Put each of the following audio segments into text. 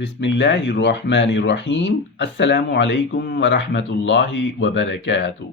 बिस्मिल्लाहिर्रहमानिर्रहीम अस्सलामु अलैकुम वरहमतुल्लाहि वबरकातुहू।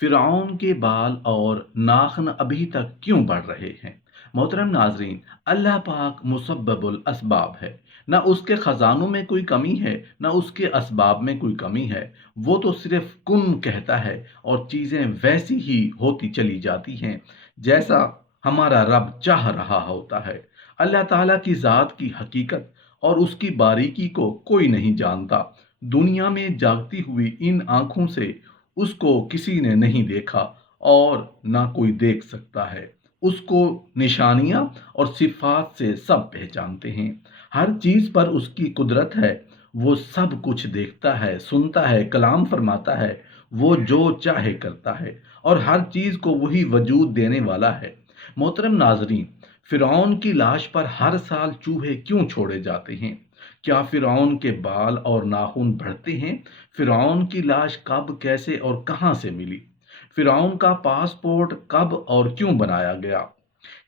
फ़िरऔन के बाल और नाखन अभी तक क्यों बढ़ रहे हैं? मोहतरम नाजरीन, अल्लाह पाक मुसब्बबुल असबाब है। न उसके ख़जानों में कोई कमी है, न उसके असबाब में कोई कमी है। वो तो सिर्फ कुन कहता है और चीज़ें वैसी ही होती चली जाती हैं जैसा हमारा रब चाह रहा होता है। अल्लाह ताला की ज़ात की हकीकत और उसकी बारीकी को कोई नहीं जानता। दुनिया में जागती हुई इन आंखों से उसको किसी ने नहीं देखा और ना कोई देख सकता है। उसको निशानियां और सिफात से सब पहचानते हैं। हर चीज पर उसकी कुदरत है। वो सब कुछ देखता है, सुनता है, कलाम फरमाता है। वो जो चाहे करता है और हर चीज को वही वजूद देने वाला है। मोहतरम नाजरीन, फिरौन की लाश पर हर साल चूहे क्यों छोड़े जाते हैं? क्या फिरौन के बाल और नाखून बढ़ते हैं? फिरौन की लाश कब, कैसे और कहां से मिली? फिरौन का पासपोर्ट कब और क्यों बनाया गया?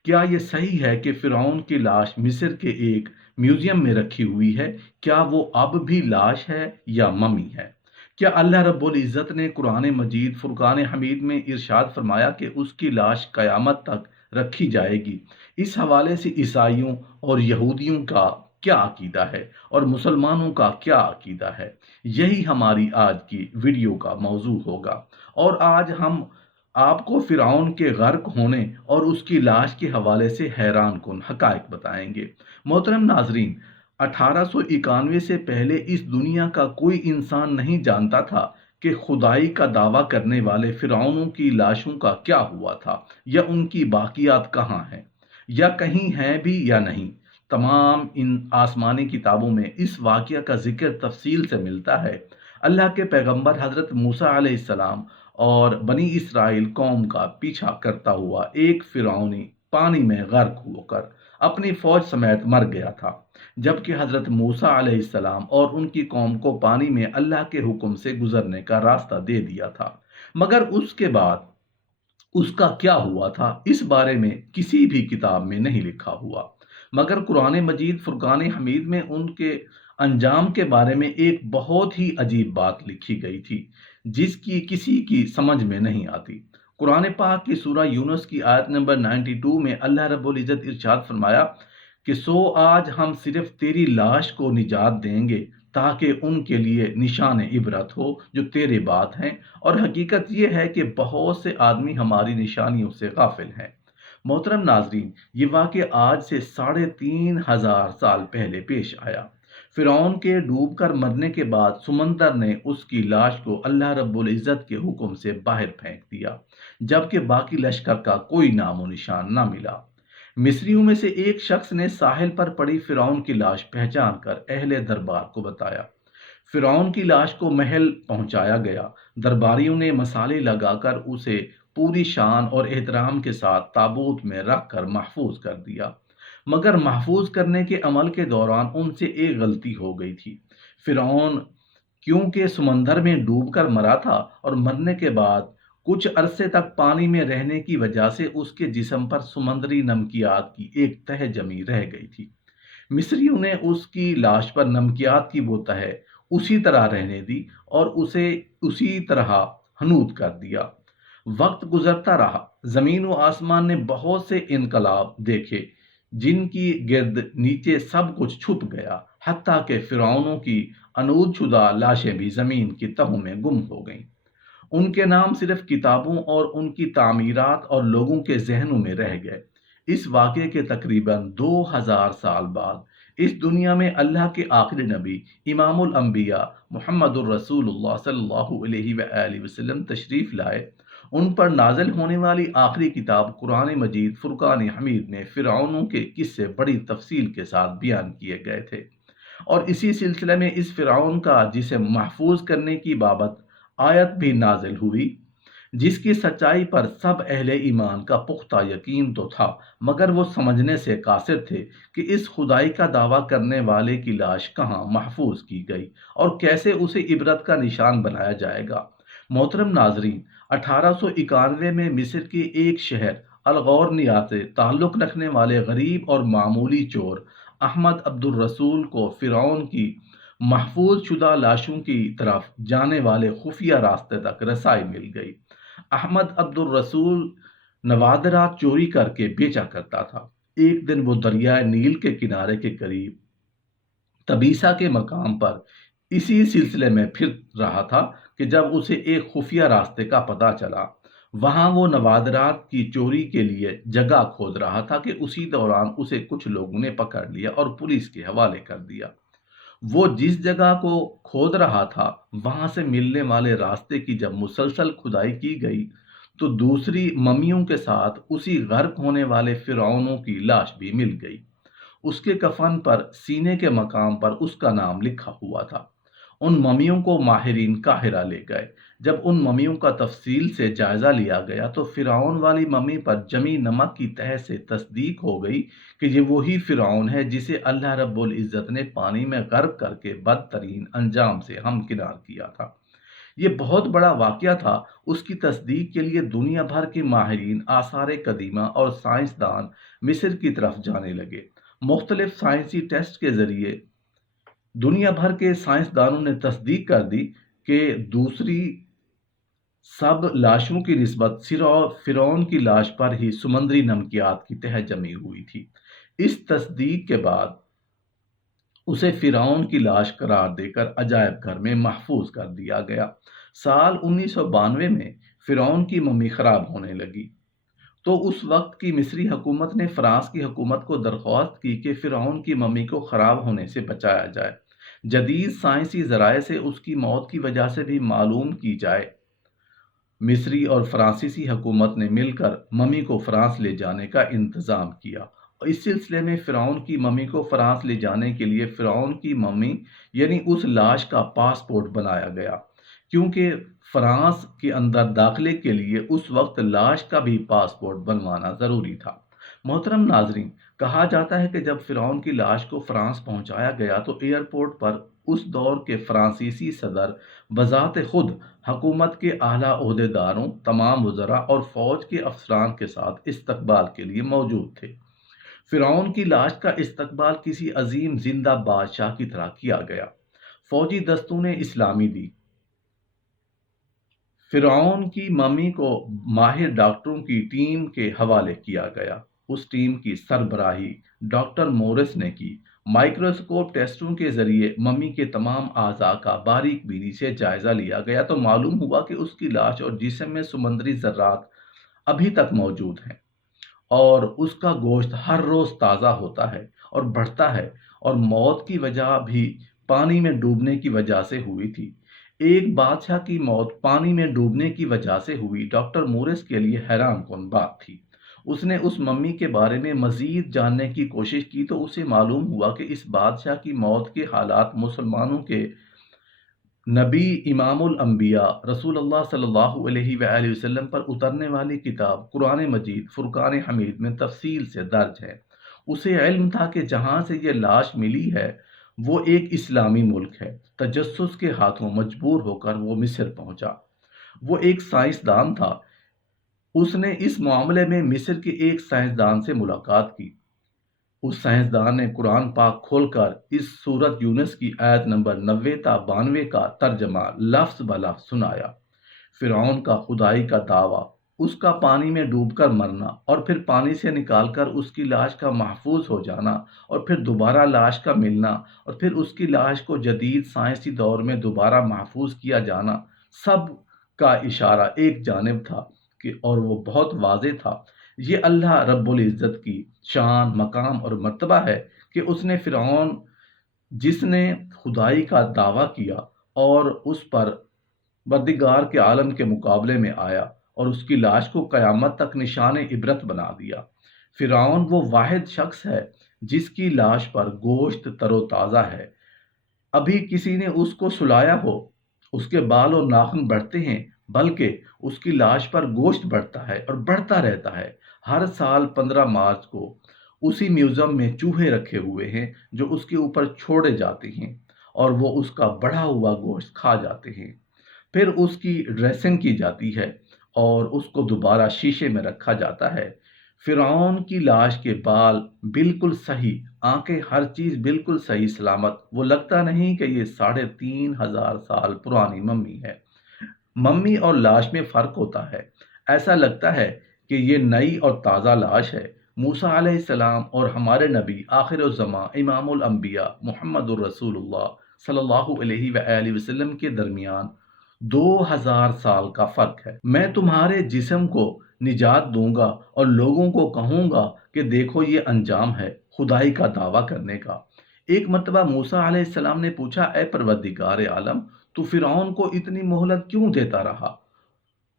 क्या ये सही है कि फिरौन की लाश मिस्र के एक म्यूजियम में रखी हुई है? क्या वो अब भी लाश है या ममी है? क्या अल्लाह रब्बुल इज़्ज़त ने कुरान मजीद फुरकान हमीद में इरशाद फरमाया कि उसकी लाश क़यामत तक रखी जाएगी? इस हवाले से ईसाइयों और यहूदियों का क्या अकीदा है और मुसलमानों का क्या अकीदा है, यही हमारी आज की वीडियो का मौजू होगा। और आज हम आपको फिरौन के गर्क होने और उसकी लाश के हवाले से हैरान कुन हकायक बताएंगे। मोहतरम नाजरीन, 1891 से पहले इस दुनिया का कोई इंसान नहीं जानता था कि खुदाई का दावा करने वाले फिरौनों की लाशों का क्या हुआ था या उनकी बाकियात कहाँ हैं या कहीं हैं भी या नहीं। तमाम इन आसमानी किताबों में इस वाक़या का जिक्र तफसील से मिलता है। अल्लाह के पैगंबर हज़रत मूसा अलैहिस्सलाम और बनी इसराइल कौम का पीछा करता हुआ एक फिरौनी पानी में गर्क होकर अपनी फौज समेत मर गया था, जबकि हजरत मूसा अलैहिस्सलाम और उनकी कौम को पानी में अल्लाह के हुक्म से गुजरने का रास्ता दे दिया था। मगर उसके बाद उसका क्या हुआ था, इस बारे में किसी भी किताब में नहीं लिखा हुआ। मगर कुरान मजीद फुरकान हमीद में उनके अंजाम के बारे में एक बहुत ही अजीब बात लिखी गई थी, जिसकी किसी की समझ में नहीं आती। कुरान पाक की सूरह यूनुस की आयत नंबर 92 में अल्लाह रब्बुल इज़्ज़त इरशाद फरमाया कि सो आज हम सिर्फ तेरी लाश को निजात देंगे ताकि उनके लिए निशान इबरत हो जो तेरे बात हैं, और हकीकत यह है कि बहुत से आदमी हमारी निशानियों से गाफिल हैं। मोहतरम नाजरीन, ये वाक़या आज से 3500 साल पहले पेश आया। फिरौन के डूबकर मरने के बाद समंदर ने उसकी लाश को अल्लाह रब्बुल इज़्ज़त के हुक्म से बाहर फेंक दिया, जबकि बाकी लश्कर का कोई नामो निशान ना मिला। मिस्रियों में से एक शख्स ने साहिल पर पड़ी फिरौन की लाश पहचान कर अहले दरबार को बताया। फिरौन की लाश को महल पहुंचाया गया। दरबारियों ने मसाले लगाकर उसे पूरी शान और एहतराम के साथ ताबूत में रख कर महफूज कर दिया। मगर महफूज करने के अमल के दौरान उनसे एक गलती हो गई थी। फिरौन क्योंकि समंदर में डूबकर मरा था और मरने के बाद कुछ अरसे तक पानी में रहने की वजह से उसके जिस्म पर समुद्री नमकियात की एक तह जमी रह गई थी। मिस्रियों ने उसकी लाश पर नमकियात की वो तह उसी तरह रहने दी और उसे उसी तरह हनूद कर दिया। वक्त गुजरता रहा, जमीन व आसमान ने बहुत से इनकलाब देखे जिनकी गिर्द नीचे सब कुछ छुप गया, हत्ता के फिरौनों की अनूद शुदा लाशें भी जमीन की तहों में गुम हो गईं। उनके नाम सिर्फ किताबों और उनकी तामीरात और लोगों के जहनों में रह गए। इस वाक़े के तकरीबन 2000 साल बाद इस दुनिया में अल्लाह के आखिरी नबी इमामुल अंबिया मुहम्मदुर रसूलुल्लाह सल्लल्लाहु अलैहि वसल्लम तशरीफ लाए। उन पर नाज़िल होने वाली आखिरी किताब कुरान मजीद फुरकान हमीद में फिरौनों के किस्से बड़ी तफसील के साथ बयान किए गए थे, और इसी सिलसिले में इस फिरौन का जिसे महफूज करने की बाबत आयत भी नाजिल हुई, जिसकी सच्चाई पर सब अहले ईमान का पुख्ता यकीन तो था, मगर वो समझने से कासिर थे कि इस खुदाई का दावा करने वाले की लाश कहाँ महफूज की गई और कैसे उसे इबरत का निशान बनाया जाएगा। मोहतरम नाजरीन, 1891 में मिस्र के एक शहर अलगौरनिया से ताल्लुक़ रखने वाले गरीब और मामूली चोर احمد عبد الرسول کو فرعون کی محفوظ شدہ لاشوں کی طرف جانے والے خفیہ راستے تک رسائی مل گئی۔ احمد عبد الرسول نوادرات چوری کر کے بیچا کرتا تھا۔ ایک دن وہ دریائے نیل کے کنارے کے قریب تبیسا کے مقام پر اسی سلسلے میں پھر رہا تھا کہ جب اسے ایک خفیہ راستے کا پتہ چلا۔ وہاں وہ نوادرات کی چوری کے لیے جگہ کھود رہا تھا کہ اسی دوران اسے کچھ لوگوں نے پکڑ لیا اور پولیس کے حوالے کر دیا۔ وہ جس جگہ کو کھود رہا تھا وہاں سے ملنے والے راستے کی جب مسلسل کھدائی کی گئی تو دوسری ممیوں کے ساتھ اسی غرق ہونے والے فرعونوں کی لاش بھی مل گئی۔ اس کے کفن پر سینے کے مقام پر اس کا نام لکھا ہوا تھا۔ ان ممیوں کو ماہرین قاہرہ لے گئے۔ جب ان ممیوں کا تفصیل سے جائزہ لیا گیا تو فرعون والی ممی پر جمی نمک کی تہ سے تصدیق ہو گئی کہ یہ وہی فرعون ہے جسے اللہ رب العزت نے پانی میں غرق کر کے بدترین انجام سے ہمکنار کیا تھا۔ یہ بہت بڑا واقعہ تھا۔ اس کی تصدیق کے لیے دنیا بھر کے ماہرین آثار قدیمہ اور سائنسدان مصر کی طرف جانے لگے۔ مختلف سائنسی ٹیسٹ کے ذریعے دنیا بھر کے سائنسدانوں نے تصدیق کر دی کہ دوسری سب لاشوں کی نسبت صرف فرعون کی لاش پر ہی سمندری نمکیات کی تہ جمی ہوئی تھی۔ اس تصدیق کے بعد اسے فرعون کی لاش قرار دے کر عجائب گھر میں محفوظ کر دیا گیا۔ سال 1992 میں فرعون کی ممی خراب ہونے لگی تو اس وقت کی مصری حکومت نے فرانس کی حکومت کو درخواست کی کہ فرعون کی ممی کو خراب ہونے سے بچایا جائے، جدید سائنسی ذرائع سے اس کی موت کی وجہ سے بھی معلوم کی جائے۔ مصری اور فرانسیسی حکومت نے مل کر ممی کو فرانس لے جانے کا انتظام کیا۔ اس سلسلے میں فرعون کی ممی کو فرانس لے جانے کے لیے فرعون کی ممی یعنی اس لاش کا پاسپورٹ بنایا گیا، کیونکہ فرانس کے اندر داخلے کے لیے اس وقت لاش کا بھی پاسپورٹ بنوانا ضروری تھا۔ محترم ناظرین، کہا جاتا ہے کہ جب فرعون کی لاش کو فرانس پہنچایا گیا تو ایئرپورٹ پر اس دور کے فرانسیسی صدر بذات خود حکومت کے اعلیٰ عہدیداروں، تمام وزراء اور فوج کے افسران کے ساتھ استقبال کے لیے موجود تھے۔ فرعون کی لاش کا استقبال کسی عظیم زندہ بادشاہ کی طرح کیا گیا۔ فوجی دستوں نے اسلامی دی۔ فرعون کی ممی کو ماہر ڈاکٹروں کی ٹیم کے حوالے کیا گیا۔ اس ٹیم کی سربراہی ڈاکٹر مورس نے کی۔ مائکروسکوپ ٹیسٹوں کے ذریعے ممی کے تمام اعضاء کا باریک بینی سے جائزہ لیا گیا تو معلوم ہوا کہ اس کی لاش اور جسم میں سمندری ذرات ابھی تک موجود ہیں اور اس کا گوشت ہر روز تازہ ہوتا ہے اور بڑھتا ہے، اور موت کی وجہ بھی پانی میں ڈوبنے کی وجہ سے ہوئی تھی۔ ایک بادشاہ کی موت پانی میں ڈوبنے کی وجہ سے ہوئی ڈاکٹر مورس کے لیے حیران کن بات تھی۔ اس نے اس ممی کے بارے میں مزید جاننے کی کوشش کی تو اسے معلوم ہوا کہ اس بادشاہ کی موت کے حالات مسلمانوں کے نبی امام الانبیاء رسول اللہ صلی اللہ علیہ وآلہ وسلم پر اترنے والی کتاب قرآن مجید فرقان حمید میں تفصیل سے درج ہے۔ اسے علم تھا کہ جہاں سے یہ لاش ملی ہے وہ ایک اسلامی ملک ہے۔ تجسس کے ہاتھوں مجبور ہو کر وہ مصر پہنچا۔ وہ ایک سائنسدان تھا۔ اس نے اس معاملے میں مصر کے ایک سائنسدان سے ملاقات کی۔ اس سائنسدان نے قرآن پاک کھول کر اس سورت یونس کی آیت نمبر 90 تا 92 کا ترجمہ لفظ بلفظ سنایا۔ فرعون کا خدائی کا دعویٰ، اس کا پانی میں ڈوب کر مرنا اور پھر پانی سے نکال کر اس کی لاش کا محفوظ ہو جانا اور پھر دوبارہ لاش کا ملنا اور پھر اس کی لاش کو جدید سائنسی دور میں دوبارہ محفوظ کیا جانا، سب کا اشارہ ایک جانب تھا اور وہ بہت واضح تھا۔ یہ اللہ رب العزت کی شان، مقام اور مرتبہ ہے کہ اس نے فرعون جس نے خدائی کا دعویٰ کیا اور اس پر بردگار کے عالم کے مقابلے میں آیا اور اس کی لاش کو قیامت تک نشان عبرت بنا دیا۔ فرعون وہ واحد شخص ہے جس کی لاش پر گوشت تر و تازہ ہے، ابھی کسی نے اس کو سلایا ہو۔ اس کے بال اور ناخن بڑھتے ہیں، بلکہ اس کی لاش پر گوشت بڑھتا ہے اور بڑھتا رہتا ہے۔ ہر سال 15 مارچ کو اسی میوزیم میں چوہے رکھے ہوئے ہیں جو اس کے اوپر چھوڑے جاتے ہیں اور وہ اس کا بڑھا ہوا گوشت کھا جاتے ہیں۔ پھر اس کی ڈریسنگ کی جاتی ہے اور اس کو دوبارہ شیشے میں رکھا جاتا ہے۔ फ़िरऔन की लाश के बाल बिल्कुल सही, आंखें, हर चीज़ बिल्कुल सही सलामत। वो लगता नहीं कि ये 3500 साल पुरानी मम्मी है। मम्मी और लाश में फ़र्क होता है। ऐसा लगता है कि ये नई और ताज़ा लाश है। मूसा अलैहिस्सलाम और हमारे नबी आखिरुज़्ज़मा इमामुल अंबिया मुहम्मदुर रसूलुल्लाह सल्लल्लाहु अलैहि वआलिहि वसल्लम के दरमियान 2000 साल का फ़र्क है। मैं तुम्हारे जिस्म को निजात दूंगा और लोगों को कहूंगा कि देखो ये अंजाम है खुदाई का दावा करने का। एक मर्तबा मूसा अलैहिस्सलाम ने पूछा, ए परवरदिगार आलम, तू फ़िरऔन को इतनी मोहलत क्यों देता रहा?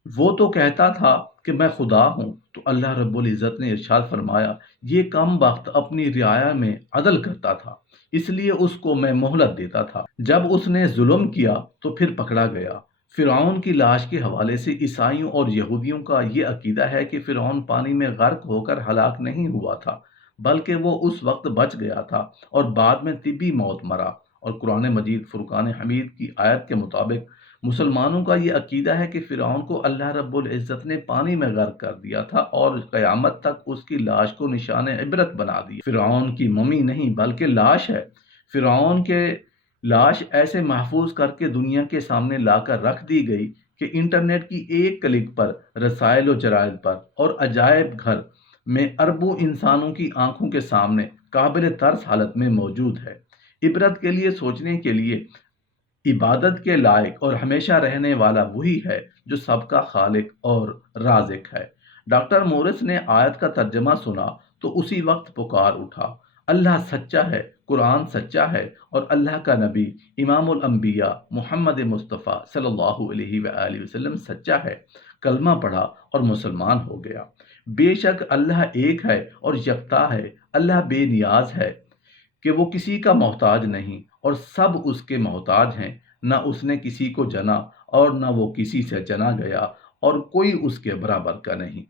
वो तो कहता था कि मैं खुदा हूँ। तो अल्लाह रब्बुल इज़्ज़त ने इरशाद फरमाया, ये कम बख्त अपनी रियाया में अदल करता था, इसलिए उसको मैं मोहलत देता था। जब उसने जुल्म किया तो फिर पकड़ा गया। फ़िरऔन की लाश के हवाले से ईसाइयों और यहूदियों का ये अकीदा है कि फ़िरऔन पानी में गर्क होकर हलाक नहीं हुआ था, बल्कि वो उस वक्त बच गया था और बाद में तिब्बी मौत मरा। और कुरान मजीद फुरकान हमीद की आयत के मुताबिक मुसलमानों का ये अकीदा है कि फ़िरऔन को अल्लाह रब्बुल इज़्ज़त ने पानी में गर्क कर दिया था और क़यामत तक उसकी लाश को निशान इबरत बना दिया। फ़िरऔन की मम्मी नहीं बल्कि लाश है। फ़िरऔन के लाश ऐसे महफूज करके दुनिया के सामने लाकर रख दी गई कि इंटरनेट की एक क्लिक पर रसायल व जराइद पर और अजायब घर में अरबों इंसानों की आंखों के सामने काबिल तर्स हालत में मौजूद है। इबरत के लिए, सोचने के लिए, इबादत के लायक और हमेशा रहने वाला वही है जो सबका खालिक और राज़िक है। डॉक्टर मोरिस ने आयत का तर्जमा सुना तो उसी वक्त पुकार उठा, अल्लाह सच्चा है, कुरान सच्चा है और अल्लाह का नबी इमामुल अंबिया मोहम्मद मुस्तफ़ा सल्लल्लाहु अलैहि वआलिहि वसल्लम सच्चा है। कलमा पढ़ा और मुसलमान हो गया। बेशक अल्लाह एक है और यकता है। अल्लाह बेनियाज है कि वो किसी का मोहताज नहीं और सब उसके मोहताज हैं। न उसने किसी को जना और न वो किसी से जना गया और कोई उसके बराबर का नहीं।